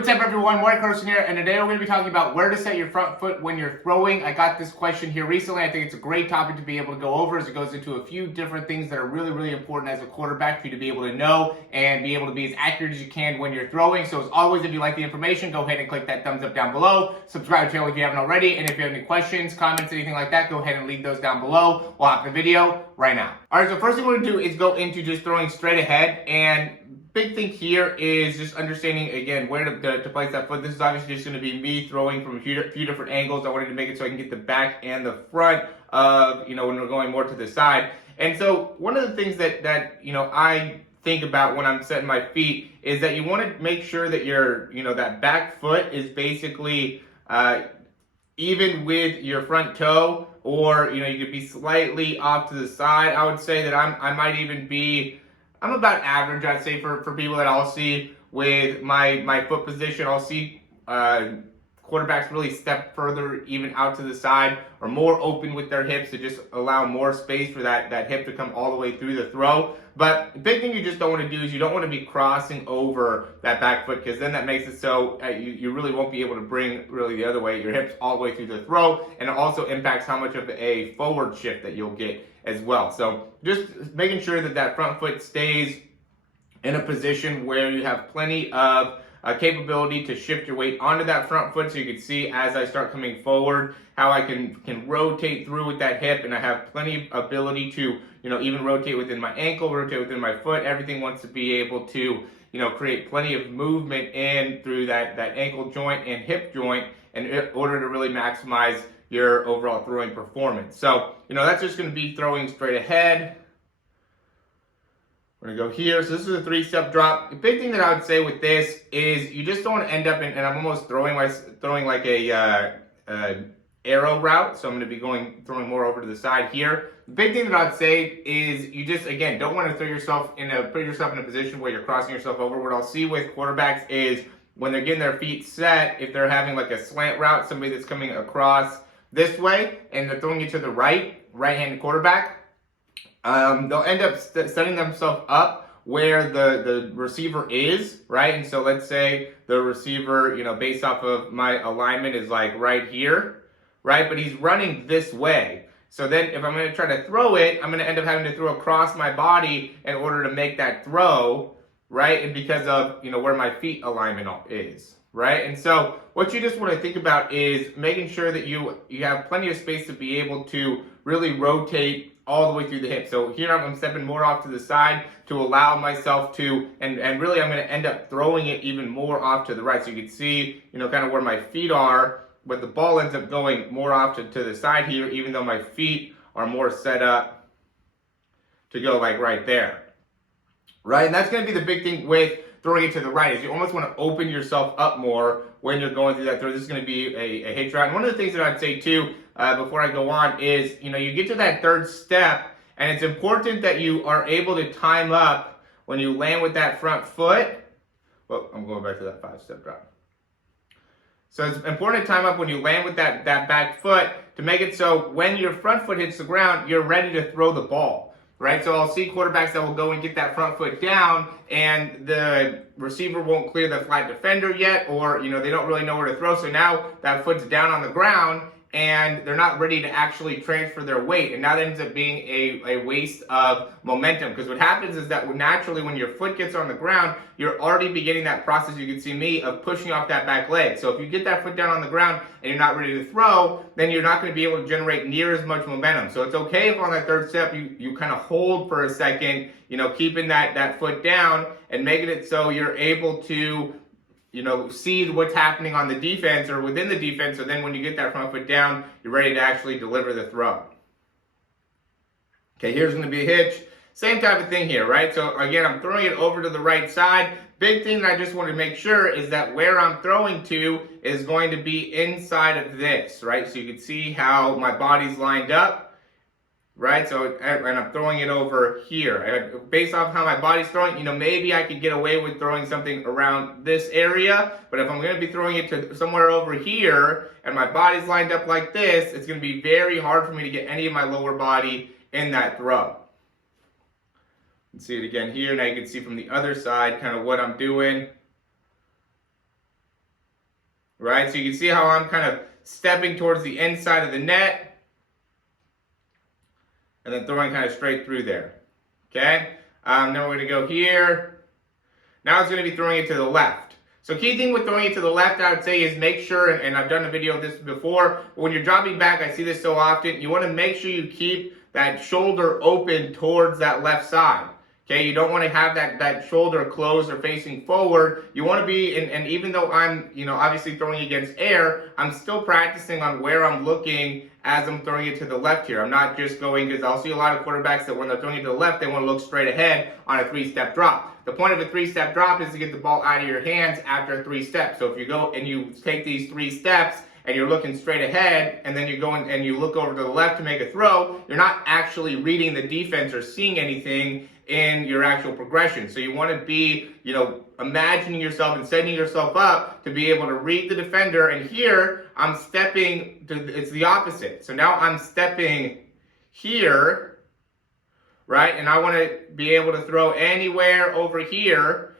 what's up everyone, Morey Croson here, and today we're going to be talking about where to set your front foot when you're throwing. I got this question here recently. I think it's a great topic to be able to go over as it goes into a few different things that are really important as a quarterback for you to be able to know and be able to be as accurate as you can when you're throwing. So as always, if you like the information, go ahead and click that thumbs up down below. Subscribe to the channel if you haven't already, and if you have any questions, comments, anything like that, go ahead and leave those down below. We'll hop the video right now. Alright, so first thing we're going to do is go into just throwing straight ahead, and big thing here is just understanding, again, where to place that foot. This is obviously just going to be me throwing from a few different angles. I wanted to make it so I can get the back and the front of, when we're going more to the side. And so one of the things that I think about when I'm setting my feet is that you want to make sure that your, that back foot is basically even with your front toe, or, you could be slightly off to the side. I would say that I might even be, I'm about average, I'd say, for people that I'll see with my foot position. I'll see quarterbacks really step further even out to the side, or more open with their hips to just allow more space for that hip to come all the way through the throw. But the big thing you just don't want to do is you don't want to be crossing over that back foot, because then that makes it so you really won't be able to bring really the other way, your hips all the way through the throw, and it also impacts how much of a forward shift that you'll get as well. So just making sure that that front foot stays in a position where you have plenty of capability to shift your weight onto that front foot, so you can see as I start coming forward how I can rotate through with that hip, and I have plenty of ability to even rotate within my ankle, rotate within my foot. Everything wants to be able to create plenty of movement in through that ankle joint and hip joint in order to really maximize your overall throwing performance. So that's just going to be throwing straight ahead. We're going to go here. So this is a 3-step drop. The big thing that I would say with this is you just don't want to end up in, and I'm almost throwing like a arrow route. So I'm going to be throwing more over to the side here. The big thing that I'd say is you just, again, don't want to put yourself in a position where you're crossing yourself over. What I'll see with quarterbacks is when they're getting their feet set, if they're having like a slant route, somebody that's coming across this way and they're throwing it to the right-handed quarterback, they'll end up setting themselves up where the receiver is, right? And so let's say the receiver, based off of my alignment, is like right here, right? But he's running this way. So then if I'm going to try to throw it, I'm going to end up having to throw across my body in order to make that throw, right? And because of, where my feet alignment is, right? And so what you just want to think about is making sure that you have plenty of space to be able to really rotate all the way through the hip. So here I'm stepping more off to the side to allow myself to, and really I'm going to end up throwing it even more off to the right. So you can see, kind of where my feet are, but the ball ends up going more off to the side here, even though my feet are more set up to go like right there, right? And that's going to be the big thing with throwing it to the right, is you almost want to open yourself up more when you're going through that throw. This is going to be a hitch route. And one of the things that I'd say too, before I go on, is you get to that third step, and it's important that you are able to time up when you land with that front foot. Well, I'm going back to that 5-step drop. So it's important to time up when you land with that back foot to make it so when your front foot hits the ground, you're ready to throw the ball, right? So I'll see quarterbacks that will go and get that front foot down, and the receiver won't clear the flat defender yet, or they don't really know where to throw. So now that foot's down on the ground, and they're not ready to actually transfer their weight, and that ends up being a waste of momentum. Because what happens is that naturally when your foot gets on the ground, you're already beginning that process, you can see me, of pushing off that back leg. So if you get that foot down on the ground and you're not ready to throw, then you're not going to be able to generate near as much momentum. So it's okay if on that third step you kind of hold for a second, keeping that foot down and making it so you're able to see what's happening on the defense or within the defense. So then when you get that front foot down, you're ready to actually deliver the throw. Okay, here's going to be a hitch. Same type of thing here, right? So again, I'm throwing it over to the right side. Big thing that I just want to make sure is that where I'm throwing to is going to be inside of this, right? So you can see how my body's lined up. Right, so and I'm throwing it over here. Based off how my body's throwing, maybe I could get away with throwing something around this area, but if I'm going to be throwing it to somewhere over here and my body's lined up like this, it's going to be very hard for me to get any of my lower body in that throw. You can see it again here. Now you can see from the other side kind of what I'm doing. right? So you can see how I'm kind of stepping towards the inside of the net and then throwing kind of straight through there, okay? Then we're going to go here. Now it's going to be throwing it to the left. So key thing with throwing it to the left, I would say, is make sure, and I've done a video of this before, when you're dropping back, I see this so often, you want to make sure you keep that shoulder open towards that left side. Okay, you don't want to have that shoulder closed or facing forward. You want to be, and even though I'm, obviously throwing against air, I'm still practicing on where I'm looking as I'm throwing it to the left here. I'm not just going, because I'll see a lot of quarterbacks that when they're throwing it to the left, they want to look straight ahead on a 3-step drop. The point of a 3-step drop is to get the ball out of your hands after 3 steps. So if you go and you take these 3 steps, and you're looking straight ahead, and then you go and you look over to the left to make a throw, you're not actually reading the defense or seeing anything in your actual progression. So you want to be, imagining yourself and setting yourself up to be able to read the defender. And here, I'm stepping, it's the opposite. So now I'm stepping here, right? And I want to be able to throw anywhere over here.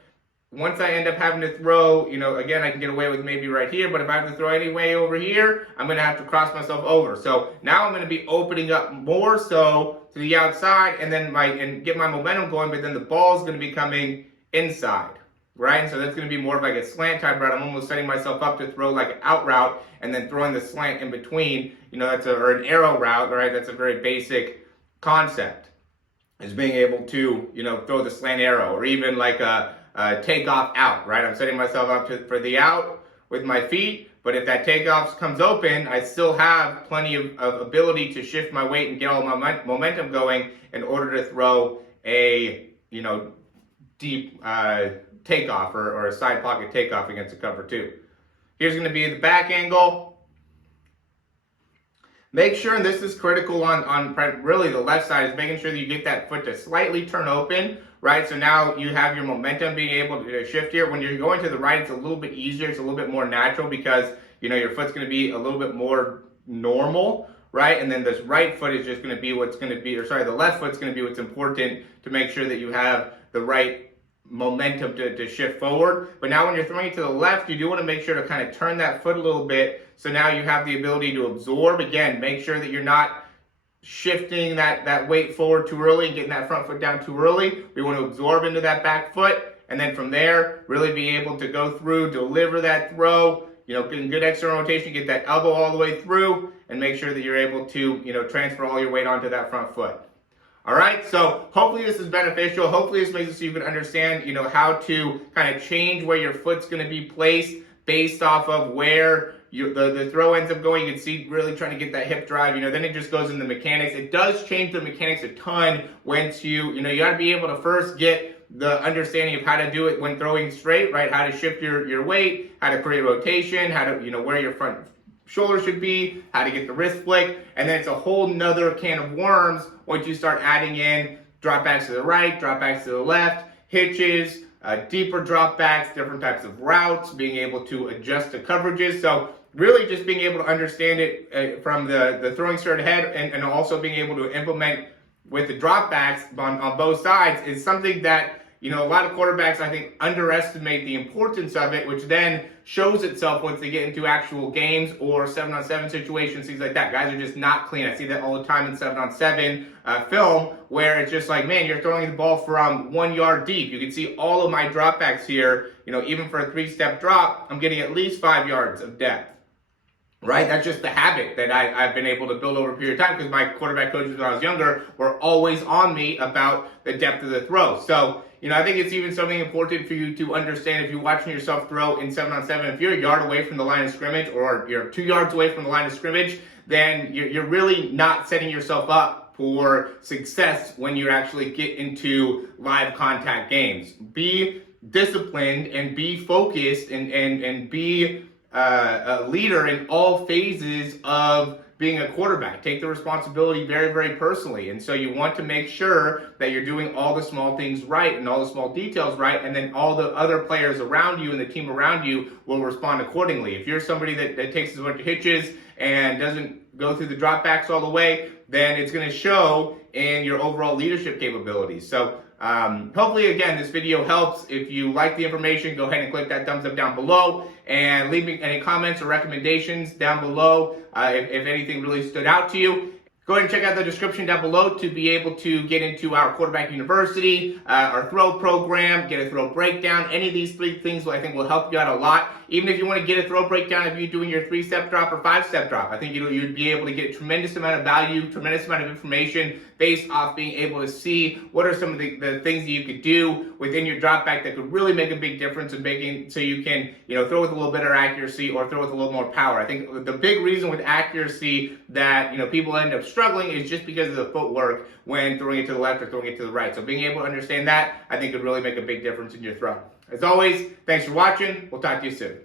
Once I end up having to throw, again, I can get away with maybe right here, but if I have to throw any way over here, I'm going to have to cross myself over. So now I'm going to be opening up more so to the outside and then get my momentum going, but then the ball is going to be coming inside, right? So that's going to be more of like a slant type route. I'm almost setting myself up to throw like an out route and then throwing the slant in between, or an arrow route, right? That's a very basic concept, is being able to, throw the slant arrow, or even like a takeoff out, right? I'm setting myself up for the out with my feet, but if that takeoff comes open, I still have plenty of ability to shift my weight and get all my momentum going in order to throw a, deep takeoff or a side pocket takeoff against a cover 2. Here's going to be the back angle. Make sure, and this is critical on really the left side, is making sure that you get that foot to slightly turn open, right? So now you have your momentum being able to shift here. When you're going to the right, it's a little bit easier. It's a little bit more natural because, your foot's going to be a little bit more normal, right? And then this right foot is just going to be what's going to be, the left foot's going to be what's important to make sure that you have the right momentum to shift forward. But now when you're throwing it to the left, you do want to make sure to kind of turn that foot a little bit. So now you have the ability to absorb. Again, make sure that you're not shifting that weight forward too early and getting that front foot down too early. We want to absorb into that back foot. And then from there, really be able to go through, deliver that throw, getting good external rotation, get that elbow all the way through, and make sure that you're able to, transfer all your weight onto that front foot. All right, so hopefully this is beneficial. Hopefully this makes it so you can understand, how to kind of change where your foot's going to be placed based off of where the throw ends up going. You can see really trying to get that hip drive, then it just goes in the mechanics. It does change the mechanics a ton once you got to be able to first get the understanding of how to do it when throwing straight, right? How to shift your weight, how to create rotation, how to, where your front shoulder should be, how to get the wrist flick, and then it's a whole nother can of worms once you start adding in drop backs to the right, drop backs to the left, hitches, deeper drop backs, different types of routes, being able to adjust to coverages. So really just being able to understand it from the throwing straight ahead and also being able to implement with the drop backs on both sides is something that a lot of quarterbacks, I think, underestimate the importance of it, which then shows itself once they get into actual games or 7-on-7 situations, things like that. Guys are just not clean. I see that all the time in 7-on-7 film, where it's just like, man, you're throwing the ball from 1 yard deep. You can see all of my dropbacks here. Even for a 3-step drop, I'm getting at least 5 yards of depth. Right? That's just the habit that I've been able to build over a period of time, because my quarterback coaches when I was younger were always on me about the depth of the throw. So, I think it's even something important for you to understand if you're watching yourself throw in 7-on-7. If you're a yard away from the line of scrimmage, or you're 2 yards away from the line of scrimmage, then you're really not setting yourself up for success when you actually get into live contact games. Be disciplined and be focused and be a leader in all phases of being a quarterback. Take the responsibility very, very personally. And so you want to make sure that you're doing all the small things right and all the small details right, and then all the other players around you and the team around you will respond accordingly. If you're somebody that takes a bunch of hitches and doesn't go through the dropbacks all the way, then it's going to show in your overall leadership capabilities. So Hopefully, again, this video helps. If you like the information, go ahead and click that thumbs up down below and leave me any comments or recommendations down below if anything really stood out to you. Go ahead and check out the description down below to be able to get into our quarterback university, our throw program, get a throw breakdown. Any of these 3 things I think will help you out a lot. Even if you want to get a throw breakdown if you're doing your 3-step drop or 5-step drop, I think you'd be able to get a tremendous amount of value, tremendous amount of information based off being able to see what are some of the things that you could do within your drop back that could really make a big difference in making so you can throw with a little better accuracy or throw with a little more power. I think the big reason with accuracy that people end up struggling is just because of the footwork when throwing it to the left or throwing it to the right. So being able to understand that, I think, could really make a big difference in your throw. As always, thanks for watching. We'll talk to you soon.